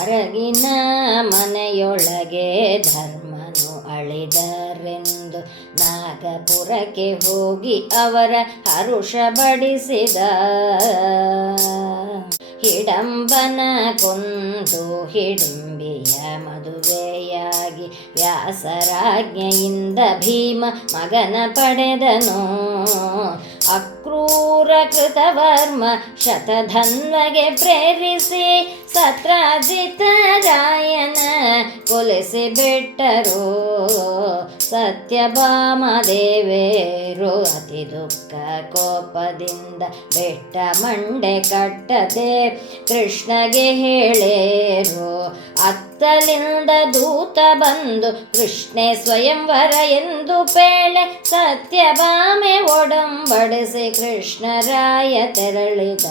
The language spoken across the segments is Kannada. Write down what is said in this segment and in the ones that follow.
ಅರಗಿನ ಮನೆಯೊಳಗೆ ಧರ್ಮನು ಅಳಿದರೆಂದು ನಾಗಪುರಕ್ಕೆ ಹೋಗಿ ಅವರ ಹರುಷಪಡಿಸಿದ. ಹಿಡಂಬನ ಕೊಂದು ಹಿಡಿಂಬಿಯ ಮದುವೆಯಾಗಿ ವ್ಯಾಸರಾಜ್ಞೆಯಿಂದ ಭೀಮ ಮಗನ ಪಡೆದನು. ಅಕ್ರೂರ ಕೃತವರ್ಮ ಶತಧನ್ವಗೆ ಪ್ರೇರಿಸಿ ಸತ್ರಾಜಿತ ರಾಯನ ಕೊಲಿಸಿ ಬಿಟ್ಟರು. ಸತ್ಯಭಾಮ ದೇವೇರು ಅತಿ ದುಃಖ ಕೋಪದಿಂದ ಬೆಟ್ಟ ಮಂಡೆ ಕಟ್ಟದೆ ಕೃಷ್ಣಗೆ ಹೇಳೇರು. ಅತ್ತಲಿಂದ ದೂತ ಬಂದು ಕೃಷ್ಣೆ ಸ್ವಯಂವರ ಎಂದು ಪೇಳೆ ಸತ್ಯಭಾಮೆ ಒಡಂಬಡಿಸಿ ಕೃಷ್ಣರಾಯ ತೆರಳಿದ.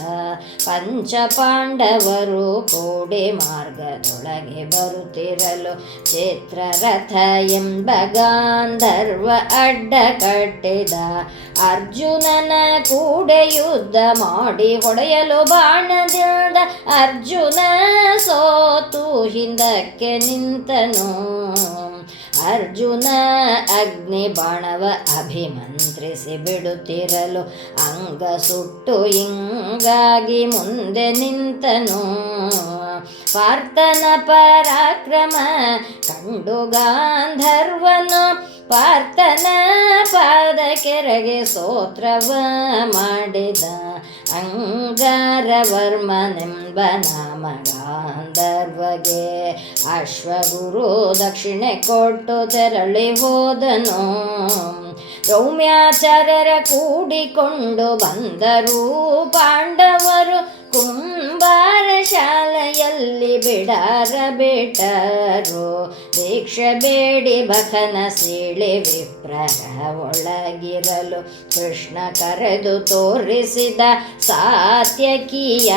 ಪಂಚಪಾಂಡವರು ಕೂಡಿ ಮಾರ್ಗದೊಳಗೆ ಬರುತ್ತಿರಲು ಚಿತ್ರರಥ ಎಂಬ ಗಾಂಧರ್ವ ಅಡ್ಡ ಕಟ್ಟಿದ. ಅರ್ಜುನನ ಕೂಡೆ ಯುದ್ಧ ಮಾಡಿ ಹೊಡೆಯಲು ಬಾಣದಿಂದ ಅರ್ಜುನ ಸೋತು ಹಿಂದಕ್ಕೆ ನಿಂತನು. ಅರ್ಜುನ ಅಗ್ನಿ ಬಾಣವ ಅಭಿಮಂತ್ರಿಸಿ ಬಿಡುತ್ತಿರಲು ಅಂಗ ಸುಟ್ಟು ಹಿಂಗಾಗಿ ಮುಂದೆ ನಿಂತನು. ಪಾರ್ಥನ ಪರಾಕ್ರಮ ಕಂಡು ಗಾಂಧರ್ವನು ಪಾರ್ಥನ ಪಾದ ಕೆರಗೆ ಸ್ತೋತ್ರವ ಮಾಡಿದ. ಅಂಗಾರವರ್ಮನೆಂಬ ನಾಮ ಗಾಂಧರ್ವಗೆ ಅಶ್ವಗುರು ದಕ್ಷಿಣೆ ಕೊಟ್ಟು ತೆರಳಿ ಹೋದನು. ರೌಮ್ಯಾಚಾರ್ಯರ ಕೂಡಿಕೊಂಡು ಬಂದರು ಪಾಂಡವರು ಕುಂಬಾರ ಶಾಲೆಯಲ್ಲಿ ಬಿಡಾರ ಬಿಟ್ಟರು. ದೀಕ್ಷೆ ಬೇಡಿ ಬಕನ ಸೀಳಿ ವಿಪ್ರರ ಒಳಗಿರಲು ಕೃಷ್ಣ ಕರೆದು ತೋರಿಸಿದ ಸಾತ್ಯಕಿಯ.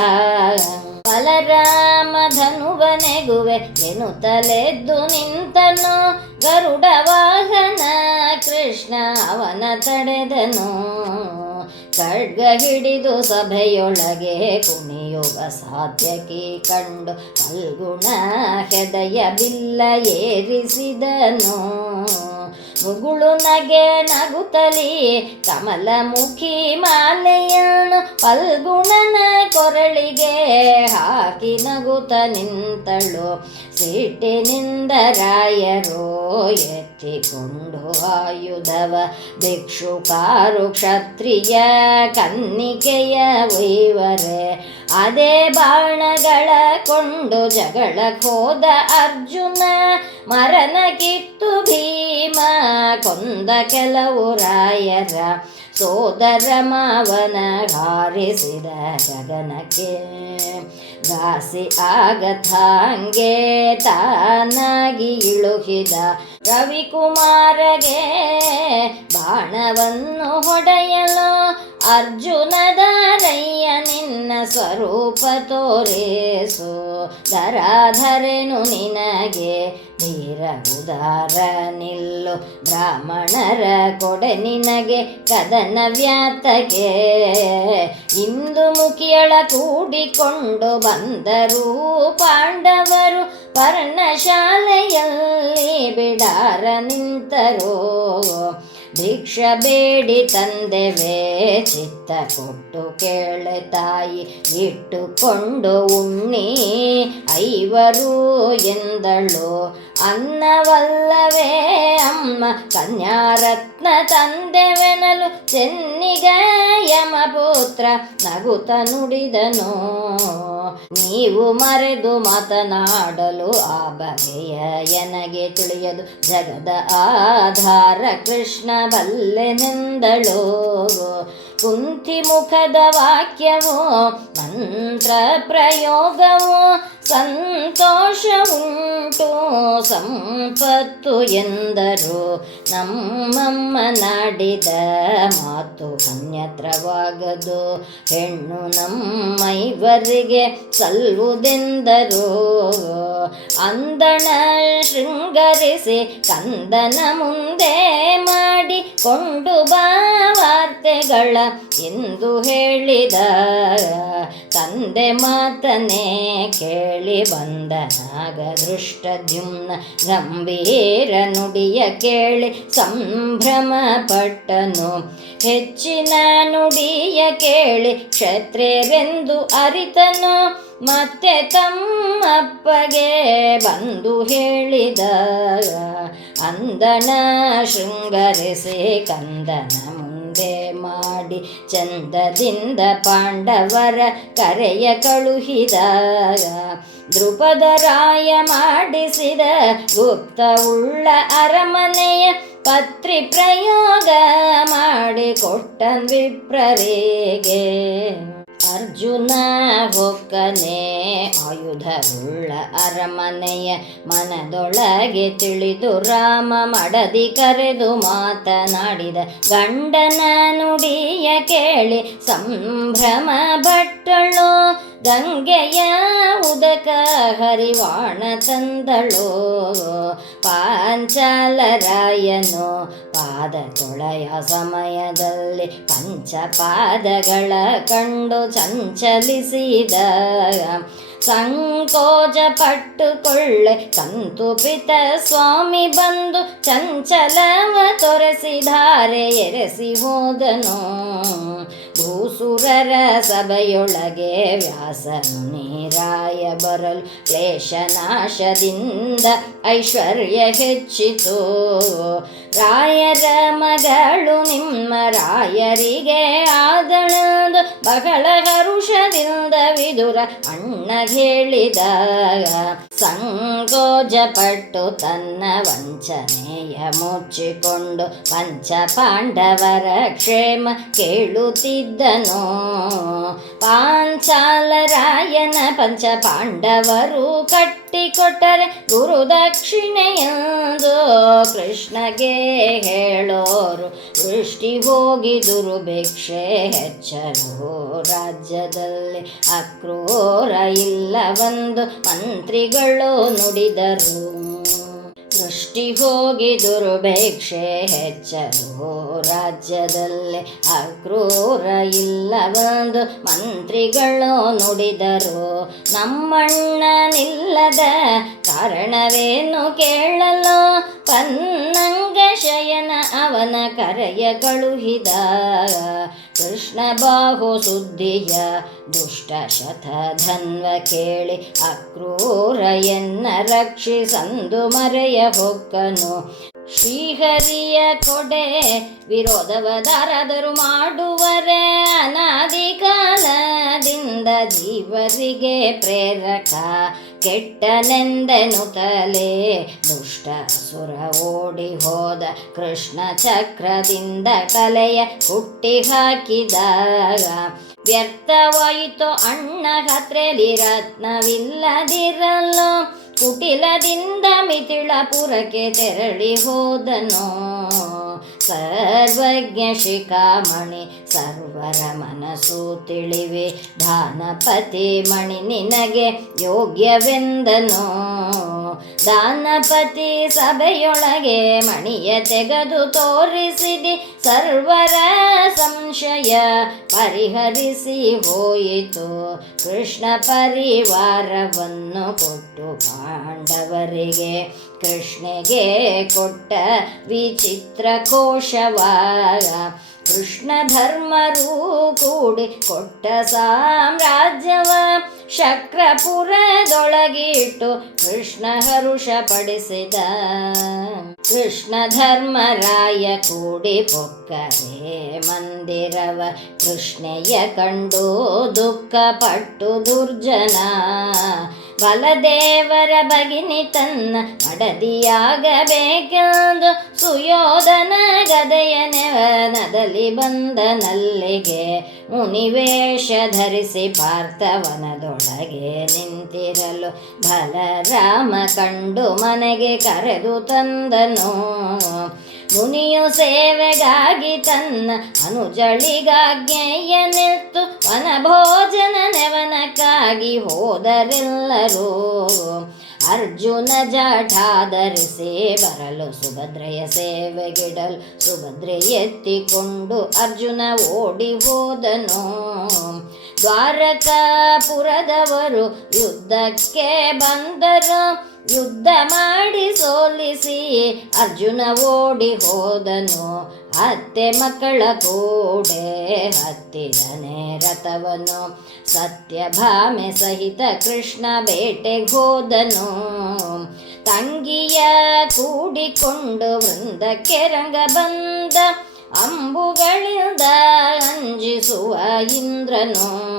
ಬಲರಾಮ ಧನುವನೆಗುವೆ ಎನ್ನುತ್ತಲೆದ್ದು ನಿಂತನು. ಗರುಡ ವಾಹನ ಕೃಷ್ಣ ಅವನ ತಡೆದನು. ಖಡ್ಗ ಹಿಡಿದು ಸಭೆಯೊಳಗೆ ಕುಣಿಯುವ ಸಾತ್ಯಕಿ ಕಂಡು ಫಲ್ಗುಣ ಹೆದೆಯ ಬಿಲ್ಲ ಏರಿಸಿದನು. ಮುಗುಳು ನಗೆ ನಗುತ್ತಲಿ ಕಮಲಮುಖಿ ಮಾಲೆಯನ್ನು ಫಲ್ಗುಣನ ಕೊರಳಿಗೆ ಹಾಕಿ ನಗುತ್ತ ನಿಂತಳು. ಸಿಟ್ಟಿನಿಂದ ರಾಯರು ಎತ್ತಿಕೊಂಡು ಆಯುಧವ ಭಿಕ್ಷುಕಾರು ಕ್ಷತ್ರಿಯ ಕನ್ನಿಕೆಯ ಒಯ್ವರೆ. ಅದೇ ಬಾಣಗಳ ಕೊಂಡು ಜಗಳಕ್ಕೋದ ಅರ್ಜುನ ಮರನ ಕಿತ್ತು ಭೀಮ ಕೊಂದ ಕೆಲವು ರಾಯರ. ಸೋದರ ಮಾವನ ಹಾರಿಸಿದ ಗಗನಕ್ಕೆ ಘಾಸಿ ಆಗತಾಂಗೆ ತಾನಾಗಿ ಇಳುಹಿದ. ರವಿಕುಮಾರಗೆ ಬಾಣವನ್ನು ಹೊಡೆಯಲು ಅರ್ಜುನದಾರಯ್ಯ ನಿನ್ನ ಸ್ವರೂಪ ತೋರಿಸು. ಧರಾಧರೆನು ನಿನಗೆ ಧೀರ ಉದಾರ ನಿಲ್ಲು. ಬ್ರಾಹ್ಮಣರ ಕೊಡೆ ನಿನಗೆ ಕದನ ವ್ಯಾತಗೆ. ಇಂದು ಮುಖಿಯಳ ಕೂಡಿಕೊಂಡು ಬಂದರು ಪಾಂಡವರು ಪರ್ಣಶಾಲೆಯಲ್ಲಿ ಬಿಡಾರ ನಿಂತರು. ಭಿಕ್ಷ ಬೇಡಿ ತಂದೆವೇ ಚಿತ್ತ ಕೊಟ್ಟು ಕೇಳೆ ತಾಯಿ ಇಟ್ಟುಕೊಂಡು ಉಣ್ಣಿ ಐವರು ಎಂದಳು. ಅನ್ನವಲ್ಲವೇ ಅಮ್ಮ ಕನ್ಯಾರತ್ನ ತಂದೆವೆನಲು ಚೆನ್ನಿಗ ಯಮಪುತ್ರ ನಗುತ ನುಡಿದನು. ನೀವು ಮರೆದು ಮಾತನಾಡಲು ಆ ಬಗೆಯ ಎನಗೆ ತಿಳಿಯದು. ಜಗದ ಆಧಾರ ಕೃಷ್ಣ ಬಲ್ಲೆನೆಂದಳು. ಕುಂತಿ ಮುಖದ ವಾಕ್ಯವು ಮಂತ್ರ ಪ್ರಯೋಗವು ಸಂತೋಷ ಉಂಟು ಸಂಪತ್ತು ಎಂದರು. ನಮ್ಮಮ್ಮ ನಾಡಿದ ಮಾತು ಅನ್ಯತ್ರವಾಗದು. ಹೆಣ್ಣು ನಮ್ಮೈವರಿಗೆ ಸಲ್ಲುವುದೆಂದರು. ಅಂದಣ ಶೃಂಗರಿಸಿ ಕಂದನ ಮುಂದೆ ಮಾಡಿ ಕೊಂಡು ಬಾ ವಾರ್ತೆಗಳ ಎಂದು ಹೇಳಿದ. ತಂದೆ ಮಾತನೇ ಕೇಳಿ ಬಂದನಾಗ ದೃಷ್ಟದ್ಯುಮ್ನ ಗಂಭೀರ ನುಡಿಯ ಕೇಳಿ ಸಂಭ್ರಮ ಪಟ್ಟನು. ಹೆಚ್ಚಿನ ನುಡಿಯ ಕೇಳಿ ಕ್ಷತ್ರಿಯರೆಂದು ಅರಿತನು. ಮತ್ತೆ ತಮ್ಮಪ್ಪಗೆ ಬಂದು ಹೇಳಿದ. ಅಂದನ ಶೃಂಗರಿಸಿ ಕಂದನ ಮುಂದೆ ಮಾಡಿ ಚಂದದಿಂದ ಪಾಂಡವರ ಕರೆಯ ಕಳುಹಿದ. ದ್ರುಪದರಾಯ ಮಾಡಿಸಿದ ಗುಪ್ತ ಉಳ್ಳ ಅರಮನೆಯ ಪತ್ರಿ ಪ್ರಯೋಗ ಮಾಡಿ ಕೊಟ್ಟನ್ ವಿಪ್ರರಿಗೆ. ಅರ್ಜುನ ಹೊಕ್ಕನೆ ಆಯುಧವುಳ್ಳ ಅರಮನೆಯ ಮನದೊಳಗೆ ತಿಳಿದು ರಾಮ ಮಡದಿ ಕರೆದು ಮಾತನಾಡಿದ. ಗಂಡನ ನುಡಿಯ ಕೇಳಿ ಸಂಭ್ರಮ ಭಟ್ಟಳು. ಗಂಗೆಯ ಉದಕ ಹರಿವಾಣ ತಂದಳು. ಪಾಂಚಾಲರಾಯನು ಪಾದ ತೊಳೆಯ ಸಮಯದಲ್ಲಿ ಪಂಚಪಾದಗಳ ಕಂಡು ಚಂಚಲಿಸಿದ. ಸಂಕೋಚ ಪಟ್ಟುಕೊಳ್ಳೆ ಸಂತುಪಿತ ಸ್ವಾಮಿ ಬಂದು ಚಂಚಲವ ತೊರೆಸಿಧಾರೆ ಎರೆಸಿ ಹೋದನು. ಭೂಸುರರ ಸಭೆಯೊಳಗೆ ವ್ಯಾಸನು ನೀರಾಯ ಬರಲು ಕ್ಲೇಶನಾಶದಿಂದ ಐಶ್ವರ್ಯ ಹೆಚ್ಚಿತು. ರಾಯರ ಮಗಳು ನಿಮ್ಮ ರಾಯರಿಗೆ ಆದಳಂದು ಬಹಳ ಹರುಷದಿಂದ ವಿದುರ ಅಣ್ಣ ಹೇಳಿದ. ಸಂಕೋಚ ಪಟ್ಟು ತನ್ನ ವಂಚನೆಯ ಮುಚ್ಚಿಕೊಂಡು ಪಂಚ ಪಾಂಡವರ ಕ್ಷೇಮ ಕೇಳುತ್ತಿದ್ದನು. ಪಾಂಚಾಲರಾಯನ ಪಂಚ ಪಾಂಡವರು ಕಟ್ಟಿಕೊಟ್ಟರೆ ಗುರು ದಕ್ಷಿಣೆಯೆಂದು ಕೃಷ್ಣಗೆ ಹೇಳೋರು. ವೃಷ್ಟಿ ಹೋಗಿ ದುರ್ಭಿಕ್ಷೆ ಹೆಚ್ಚಲು ರಾಜ್ಯದಲ್ಲಿ ಅಕ್ರೂರ ಇಲ್ಲವೆಂದು ಮಂತ್ರಿಗಳು ನುಡಿದರು. ವೃಷ್ಟಿ ಹೋಗಿ ದುರ್ಭಿಕ್ಷೆ ಹೆಚ್ಚಲು ರಾಜ್ಯದಲ್ಲಿ ಅಕ್ರೂರ ಇಲ್ಲವೆಂದು ಮಂತ್ರಿಗಳು ನುಡಿದರು. ನಮ್ಮಣ್ಣನಿಲ್ಲದ ಕಾರಣವೇನು ಕೇಳಲು ಪನ್ನಂಗ ಶಯನ ಅವನ ಕರೆಯ ಕಳುಹಿದ. ಕೃಷ್ಣ ಬಾಹು ಸುದ್ದಿಯ ದುಷ್ಟ ಶತಧನ್ವ ಕೇಳಿ ಅಕ್ರೂರ ಎನ್ನ ರಕ್ಷಿಸಂದು ಮರೆಯ ಹೊಕ್ಕನು. ಶ್ರೀಹರಿಯ ಕೊಡೆ ವಿರೋಧವದಾರಾದರೂ ಮಾಡುವರೆ ಅನಾದಿ ಕಾಲದಿಂದ ಜೀವರಿಗೆ ಪ್ರೇರಕ. ಕೆಟ್ಟನೆಂದೆನುತ್ತಲೇ ದುಷ್ಟ ಸುರ ಓಡಿ ಹೋದ. ಕೃಷ್ಣ ಚಕ್ರದಿಂದ ಕಲೆಯ ಹುಟ್ಟಿ ಹಾಕಿದಾಗ ವ್ಯರ್ಥವಾಯಿತು ಅಣ್ಣ ಹತ್ರೆಲಿ ರತ್ನವಿಲ್ಲದಿರಲು. ಕುಟಿಲದಿಂದ ಮಿಥಿಳಪುರಕ್ಕೆ ತೆರಳಿ ಹೋದನು. ಸರ್ವಜ್ಞ ಶಿಖಾಮಣಿ ಸರ್ವರ ಮನಸ್ಸು ತಿಳಿವೆ. ದಾನಪತಿ ಮಣಿ ನಿನಗೆ ಯೋಗ್ಯವೆಂದನು. ದಾನಪತಿ ಸಭೆಯೊಳಗೆ ಮಣಿಯ ತೆಗೆದು ತೋರಿಸಿದಿ. ಸರ್ವರ ಸಂಶಯ ಪರಿಹರಿಸಿ ಹೋಯಿತು. ಕೃಷ್ಣ ಪರಿವಾರವನ್ನು ಕೊಟ್ಟು ಪಾಂಡವರಿಗೆ ಕೃಷ್ಣಗೆ ಕೊಟ್ಟ ವಿಚಿತ್ರ ಕೋಶವಾರ. ಕೃಷ್ಣ ಧರ್ಮರೂ ಕೂಡಿ ಕೊಟ್ಟ ಸಾಮ್ರಾಜ್ಯವ ಶಕ್ರಪುರದೊಳಗಿಟ್ಟು ಕೃಷ್ಣ ಹರುಷ ಪಡಿಸಿದ. ಕೃಷ್ಣ ಧರ್ಮರಾಯ ಕೂಡಿ ಪೊಕ್ಕರೆ ಮಂದಿರವ ಕೃಷ್ಣಯ್ಯ ಕಂಡು ದುಃಖ ಪಟ್ಟು ದುರ್ಜನ. ಬಲದೇವರ ಭಗಿನಿ ತನ್ನ ಮಡದಿಯಾಗಬೇಕೆಂದು ಸುಯೋಧನ ಗದೆಯ ನೆವನದಲ್ಲಿ ಬಂದನಲ್ಲಿಗೆ. ಮುನಿವೇಷ ಧರಿಸಿ ಪಾರ್ಥವನದೊಳಗೆ ನಿಂತಿರಲು ಬಲರಾಮ ಕಂಡು ಮನೆಗೆ ಕರೆದು ತಂದನು. ಮುನಿಯು ಸೇವೆಗಾಗಿ ತನ್ನ ಅನುಜಳಿಗಾಜ್ಞೆಯ ನಿಲ್ತು ವನಭೋಜನ ನೆವನಕ್ಕಾಗಿ ಹೋದರೆಲ್ಲರೂ. ಅರ್ಜುನ ಜಟಾಧರಿಸಿ ಬರಲು ಸುಭದ್ರೆಯ ಸೇವೆಗಿಡಲು ಸುಭದ್ರೆ ಎತ್ತಿಕೊಂಡು ಅರ್ಜುನ ಓಡಿ ಹೋದನು. ದ್ವಾರಕಾಪುರದವರು ಯುದ್ಧಕ್ಕೆ ಬಂದರು. ಯುದ್ಧ ಮಾಡಿ ಸೋಲಿಸಿ ಅರ್ಜುನ ಓಡಿ ಹೋದನು. ಅತ್ತೆ ಮಕ್ಕಳ ಕೂಡೆ ಹತ್ತಿದನೆ ರಥವನು. ಸತ್ಯಭಾಮೆ ಸಹಿತ ಕೃಷ್ಣ ಬೇಟೆಗೆ ಹೋದನು. ತಂಗಿಯ ಕೂಡಿಕೊಂಡು ವೃಂದಕ್ಕೆ ರಂಗ ಬಂದ. ಅಂಬುಗಳಿಂದ ಅಂಜಿಸುವ ಇಂದ್ರನು.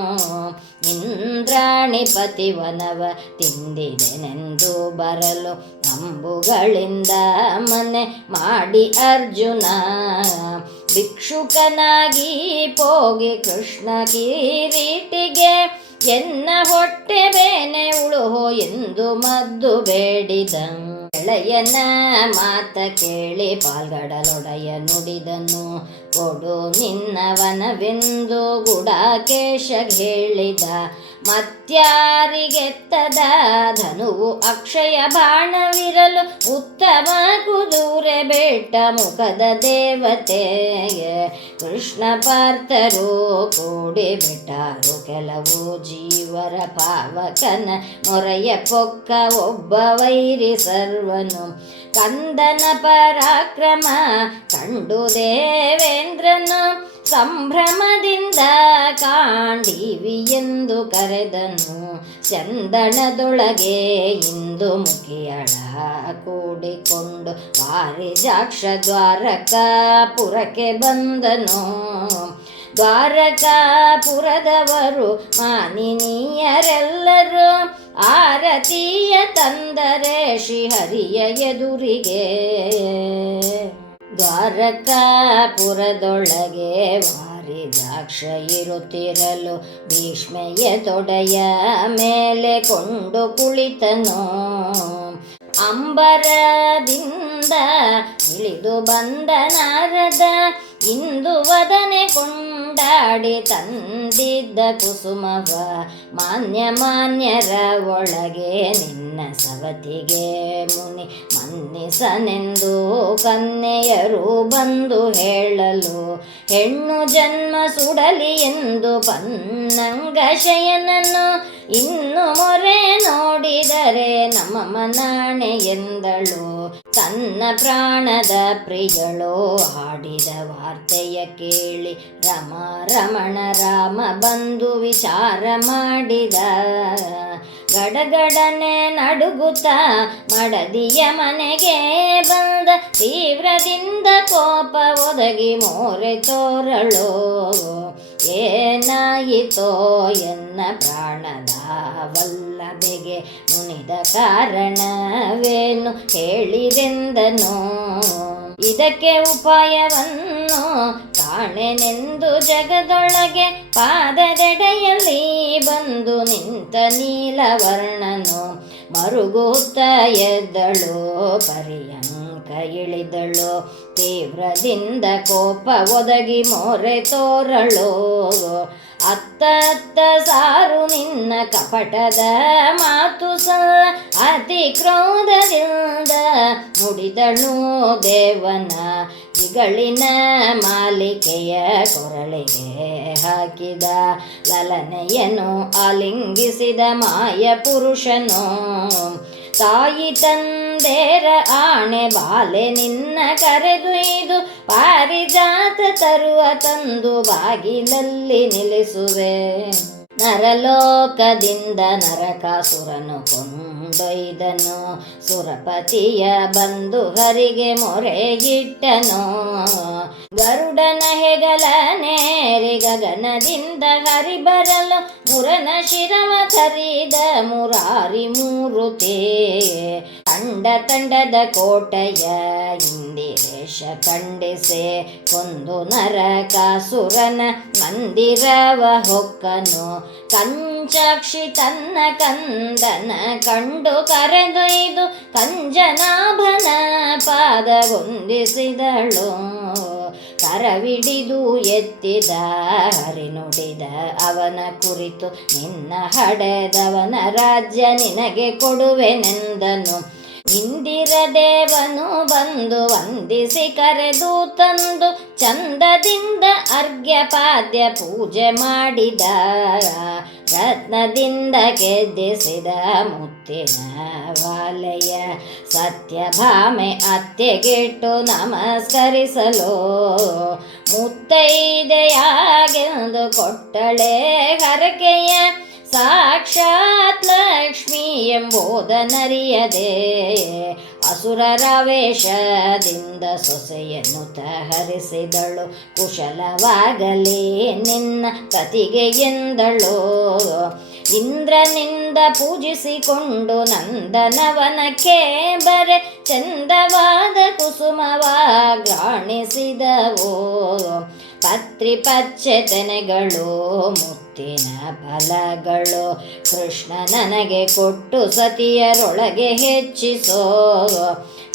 ಇಂದ್ರಾಣಿ ಪತಿವನವ ತಿಂದಿದೆನೆಂದು ಬರಲು ಅಂಬುಗಳಿಂದ ಮನೆ ಮಾಡಿ ಅರ್ಜುನ. ಭಿಕ್ಷುಕನಾಗಿ ಪೋಗಿ ಕೃಷ್ಣ ಕಿರೀಟಿಗೆ ಎನ್ನ ಹೊಟ್ಟೆ ಬೇನೆ ಉಳುಹೋ ಎಂದು ಮದ್ದು ಬೇಡಿದ. ಗೆಳೆಯನ ಮಾತ ಕೇಳಿ ಪಾಲ್ಗಡಲೊಡೆಯ ನುಡಿದನು. ಕೊಡು ನಿನ್ನವನವೆಂದು ಗುಡಾಕೇಶ ಹೇಳಿದ. ಮತ್ಯಾರಿಗೆತ್ತದ ಧನುವು ಅಕ್ಷಯ ಬಾಣವಿರಲು ಉತ್ತಮ ಕುದುರೆ ಬೇಟ ಮುಖದ ದೇವತೆಗೆ. ಕೃಷ್ಣ ಪಾರ್ಥರು ಕೂಡಿ ಬಿಟ್ಟಾರು ಕೆಲವು ಜೀವರ ಪಾವಕನ ಮೊರೆಯ ಪೊಕ್ಕ ಒಬ್ಬ ವೈರಿ ಸರ್ವನು. ಕಂದನ ಪರಾಕ್ರಮ ಕಂಡು ದೇವೇಂದ್ರನು ಸಂಭ್ರಮದಿಂದ ಕಾಂಡೀವಿ ಎಂದು ಕರೆದನು. ಚಂದನದೊಳಗೆ ಇಂದು ಮುಖಿಯಳ ಕೂಡಿಕೊಂಡು ವಾರಿಜಾಕ್ಷ ದ್ವಾರಕಾಪುರಕ್ಕೆ ಬಂದನು. ದ್ವಾರಕಾಪುರದವರು ಮಾನಿನೀಯರೆಲ್ಲರೂ ಆರತಿಯ ತಂದರೆ ಶ್ರೀಹರಿಯ ಎದುರಿಗೆ. ದ್ವಾರಕಾಪುರದೊಳಗೆ ವಾರಿಜಾಕ್ಷ ಇರುತ್ತಿರಲು ಭೀಷ್ಮೆಯ ತೊಡೆಯ ಮೇಲೆ ಕೊಂಡು ಕುಳಿತನು. ಅಂಬರದಿಂದ ಇಳಿದು ಬಂದ ನಾರದ ಇಂದು ವದನೆ ಕೊಂಡಾಡಿ ತಂದಿದ್ದ ಕುಸುಮವ. ಮಾನ್ಯರ ಒಳಗೆ ನಿನ್ನ ಸವತಿಗೆ ಮುನಿ ಮನ್ನಿಸನೆಂದು ಕನ್ಯೆಯರು ಬಂದು ಹೇಳಲು. ಹೆಣ್ಣು ಜನ್ಮ ಸುಡಲಿ ಎಂದು ಪನ್ನಂಗ ಶಯನನು ಇನ್ನು ಮೊರೆ ನೋಡಿದರೆ ನಮ್ಮ ಮನಾಣೆ ಎಂದಳು. ತನ್ನ ಪ್ರಾಣದ ಪ್ರಿಯಳೋ ಹಾಡಿದ ವಾರ್ತೆಯ ಕೇಳಿ ರಮಣ ರಾಮ ಬಂದು ವಿಚಾರ ಮಾಡಿದ. ಗಡಗಡನೆ ನಡುಗುತ್ತಾ ಮಡದಿಯ ಮನೆಗೆ ಬಂದ. ತೀವ್ರದಿಂದ ಕೋಪ ಒದಗಿ ಮೋರೆ ತೋರಳು. ಏನಾಯಿತೋ ಎನ್ನ ಪ್ರಾಣದ ವಲ್ಲಭೆಗೆ ಮುನಿದ ಕಾರಣವೇನು ಹೇಳಿರೆಂದನು. ಇದಕ್ಕೆ ಉಪಾಯವನ್ನು ಕಾಣೆನೆಂದು ಜಗದೊಳಗೆ ಪಾದದೆಡೆಯಲ್ಲಿ ಬಂದು ನಿಂತ ನೀಲವರ್ಣನು. ಮರುಗುತ್ತ ಎದ್ದಳು ಪರ್ಯಂಕ ಇಳಿದಳು. ತೀವ್ರದಿಂದ ಕೋಪ ಒದಗಿ ಮೊರೆ ತೋರಳು. ಅತ್ತ ಸಾರು ನಿನ್ನ ಕಪಟದ ಮಾತು ಸಲ್ಲ ಅತಿ ಕ್ರೋಧದಿಂದ ನುಡಿದಳು ದೇವನ. ಇಗಳಿನ ಮಾಲಿಕೆಯ ಕೊರಳಿಗೆ ಹಾಕಿದ ಲಲನೆಯನು ಆಲಿಂಗಿಸಿದ ಮಾಯ ಪುರುಷನು. ತಾಯಿ ತಂದೆರ ಆಣೆ ಬಾಲೆ ನಿನ್ನ ಕರೆದೊಯ್ದು ಪಾರಿಜಾತ ತರುವ ತಂದು ಬಾಗಿಲಲ್ಲಿ ನಿಲ್ಲಿಸುವೆ. ನರಲೋಕದಿಂದ ನರಕಾಸುರನು ಕೊಂಡೊಯ್ದನು. ಸುರಪತಿಯ ಬಂದು ಹರಿಗೆ ಮೊರೆಗಿಟ್ಟನು. ಗರುಡನ ಹೆಗಲ ನೇರಿ ಗಗನದಿಂದ ಹರಿ ಬರಲು ಮುರನ ಶಿರವ ಕರಿದ ಮುರಾರಿ ಮೂರುತಿ. ತಂಡದ ಕೋಟೆಯ ಇಂದಿರೇಶ ಖಂಡಿಸೆ ಕೊಂದು ನರಕಾಸುರನ ಮಂದಿರವ ಹೊಕ್ಕನು. ಕಂಚಾಕ್ಷಿ ತನ್ನ ಕಂದನ ಕಂಡು ಕರೆದೊಯ್ದು ಕಂಜನಾಭನ ಪಾದಗೊಂದಿಸಿದಳು. ಕರವಿಡಿದು ಎತ್ತಿದ ಹರಿನುಡಿದ ಅವನ ಕುರಿತು ನಿನ್ನ ಹಡೆದವನ ರಾಜ್ಯ ನಿನಗೆ ಕೊಡುವೆನೆಂದನು. ಇಂದಿರ ದೇವನು ಬಂದು ವಂದಿಸಿ ಕರೆದು ತಂದು ಚಂದದಿಂದ ಅರ್ಘ್ಯಪಾದ್ಯ ಪೂಜೆ ಮಾಡಿದ. ರತ್ನದಿಂದ ಕೆದ್ದಿಸಿದ ಮುತ್ತಿನ ವಾಲೆಯ ಸತ್ಯಭಾಮೆ ಅತ್ತೆಗಿಟ್ಟು ನಮಸ್ಕರಿಸಲು ಮುತ್ತೈದೆಯಾಗೆಂದು ಕೊಟ್ಟಳೆ ಹರಕೆಯ. ಸಾಕ್ಷಾತ್ ಲಕ್ಷ್ಮೀ ಎಂಬುದನರಿಯದೆ ಅಸುರರ ವೇಷದಿಂದ ಸೊಸೆಯನ್ನು ತಹರಿಸಿದಳು. ಕುಶಲವಾಗಲಿ ನಿನ್ನ ಕತಿಗೆ ಎಂದಳು. ಇಂದ್ರನಿಂದ ಪೂಜಿಸಿಕೊಂಡು ನಂದನವನಕ್ಕೆ ಬರೆ ಚಂದವಾದ ಕುಸುಮವಾಗಾಣಿಸಿದವು. ಪತ್ರಿ ಪಚ್ಚೆ ತೆನೆಗಳು ಮುತ್ತಿನ ಫಲಗಳು ಕೃಷ್ಣ ನನಗೆ ಕೊಟ್ಟು ಸತಿಯರೊಳಗೆ ಹೆಚ್ಚಿಸೋ.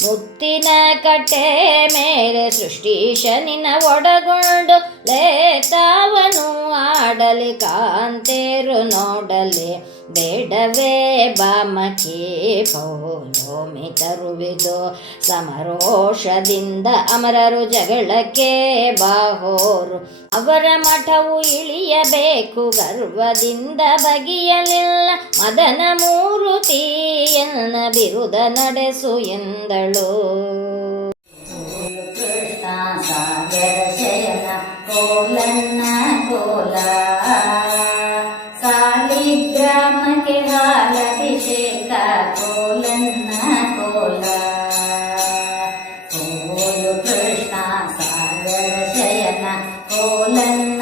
ಮುತ್ತಿನ ಕಟ್ಟೆ ಮೇಲೆ ಸೃಷ್ಟೀಶನಿನ ಒಡಗೊಂಡು ಲೇತಾವನು ಆಡಲಿ ಕಾಂತೇರು ನೋಡಲಿ. ಬೇಡವೇ ಬಾಮಕಿ ಪೌಲೋಮಿ ತರುವಿದು ಸಮರೋಷದಿಂದ ಅಮರರು ಜಗಳಕ್ಕೆ ಬಾಹೋರು. ಅವರ ಮಠವು ಇಳಿಯಬೇಕು ಗರ್ವದಿಂದ ಬಗೆಯಲಿಲ್ಲ. ಮದನ ಮೂರುತಿ ಎನ್ನ ಬಿರುದ ನಡೆಸು ಎಂದಳು. ಕೃಷ್ಣ ಸಾಗರ ಶಯನ ಕೋಲನ್ನ ಕೋಲ ಸಾಲಿಗ್ರಾಮಕ್ಕೆ ಹಾಲಭಿಷೇಕ ಕೋಲನ್ನ ಕೋಲ. ಕೋಲು ಕೃಷ್ಣ ಸಾಗರ ಶಯನ ಕೋಲನ್ನ